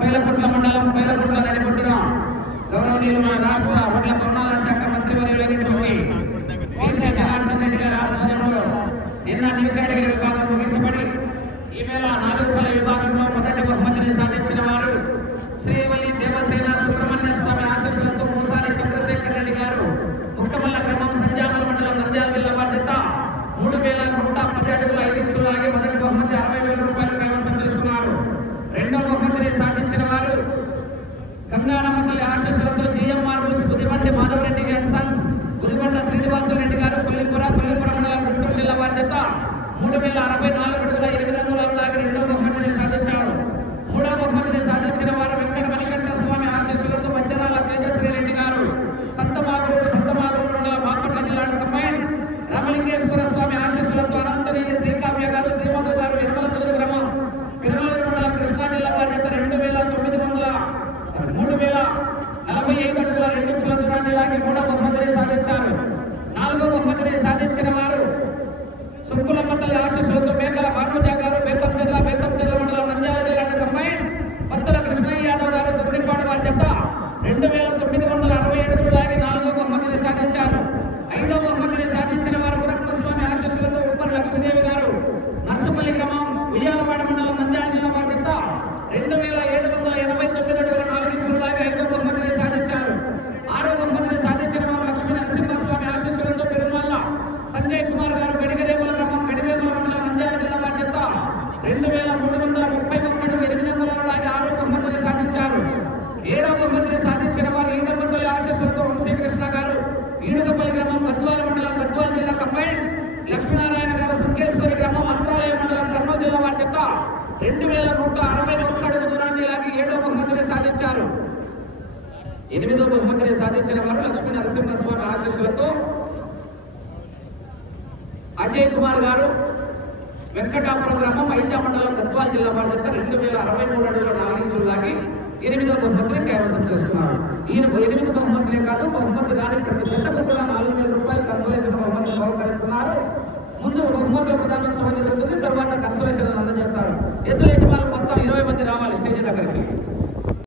పైలకుట్ల మండలం పైలకుట్ల నడిపొట్టున గౌరవనీయులు మన రాష్ట్ర రోడ్ల భవనాల శాఖ మంత్రివర్యులైనటువంటి రెడ్డి గారి ఆధ్వర్యంలో నిన్న న్యూ కేటగిరీ విభాగం ముగించబడి ఈ వేళ 4 విభాగంలో మొదటి బహుమతిని సాధించిన వారు శ్రీవల్లి దేవసేన సుబ్రహ్మణ్య స్వామి ఆశీస్సులతో మూసారి చంద్రశేఖర్ రెడ్డి గారు ముక్కమల్ల గ్రామం సంజామల మండలం నంద్యాల జిల్లా బాధ్యత 3110 అడుగుల 5 ఇంచులు లాగి మొదటి బహుమతి 60,000 రూపాయలు కైవసం చేసుకున్నారు. రెండవ బహుమతిని సాధించిన వారు గంగారమ్మ తల్లి ఆశీస్సులతో GMR Budibandi Madhavareddy and sons Budibanda Srinivasareddy garu Kollipura మండలం గుంటూరు జిల్లా బాధ్యత 3064 అడుగుల 8 అంగుళాలు లాగి రెండవ బహుమతిని సాధించారు. మూడవ బహుమతిని సాధించిన వారు వెంకట మణికంఠ స్వామి ఆశీస్సులతో మధ్యరాల తేజశ్రీ రెడ్డి గారు సంతమాగూరు మండలం బాపట్ల జిల్లా కంబైన్ రామలింగేశ్వర స్వామి ఆశీస్సులతో అనంతనేని శ్రీకావ్య గారు శ్రీమధు గారు ఎడమలతూరు గ్రామం పెరుమలూరు మండలం కృష్ణా జిల్లా బాధ్యత 3045 అడుగుల 2 ఇంచుల దూరాన్ని లాగి మూడవ బహుమతిని సాధించారు. నాలుగవ బహుమతిని సాధించిన వారు సుక్కులమ్మ తల్లి ఆశీస్సులతో మేకల భానుజ గారు బేతంచెర్ల మండలం నంద్యాల జిల్లా కంబైన్ పత్తుల కృష్ణయ్య యాదవ్ గారు తుర్నిపాడు వారి జత 2960 అడుగులు లాగి నాలుగవ బహుమతిని సాధించారు. ఐదవ బహుమతిని సాధించిన వారు గురప్పస్వామి ఆశీస్సులతో ఉప్పర్ లక్ష్మీదేవి గారు నర్సుపల్లి గ్రామం ఉయ్యాలవాడ మండలం నంద్యాల జిల్లా వారి జత 2789 అడుగుల 4 ఇంచులు లాగి ఐదవ బహుమతిని సాధించారు. ఆరవ బహుమతిని సాధించిన వారు లక్ష్మీ నరసింహస్వామి ఆశీస్సులతో పెరుమల్ల సంజయ్ కుమార్ గారు గడిగరేముల గ్రామం గడివేముల మండలం నంద్యాల జిల్లా వారి జత 2331 అడుగుల 8 అంగుళాలు లాగి ఆరవ బహుమతిని సాధించారు. ఏడవ బహుమతిని సాధించిన వారు ఈదపల్లి ఆశీస్సులతో వంశీకృష్ణ గారు ఈడుగపల్లి గ్రామం గద్వాల మండలం గద్వాల జిల్లా కంబైన్ లక్ష్మీనారాయణ గారు సుంకేశ్వరి గ్రామం మంత్రాలయ మండలం కర్నూలు జిల్లా వారి జత 2161 అడుగు దూరాన్ని లాగి ఏడవ బహుమతిని సాధించారు. ఎనిమిదవ బహుమతిని సాధించిన వారు లక్ష్మీ నరసింహస్వామి ఆశీస్సులతో అజయ్ కుమార్ గారు వెంకటాపురం గ్రామం ఐజా మండలం గద్వాల జిల్లా వారి జత 2063 అడుగుల 4 ఇంచులు లాగి ఎనిమిదవ బహుమతిని కైవసం చేసుకున్నారు. ఈయన 8 బహుమతులే కాదు బహుమతి రాని ప్రతి జతకు కూడా 4,000 రూపాయలు కన్సోలేషన్ బహుమతి బహుకరిస్తున్నారు. ముందు బహుమతుల ప్రదానోత్సవం జరుగుతుంది, తర్వాత కన్సోలేషన్ అందజేస్తారు. ఎద్దుల యజమానులు మొత్తం 20 మంది రావాలి స్టేజ్ దగ్గరికి.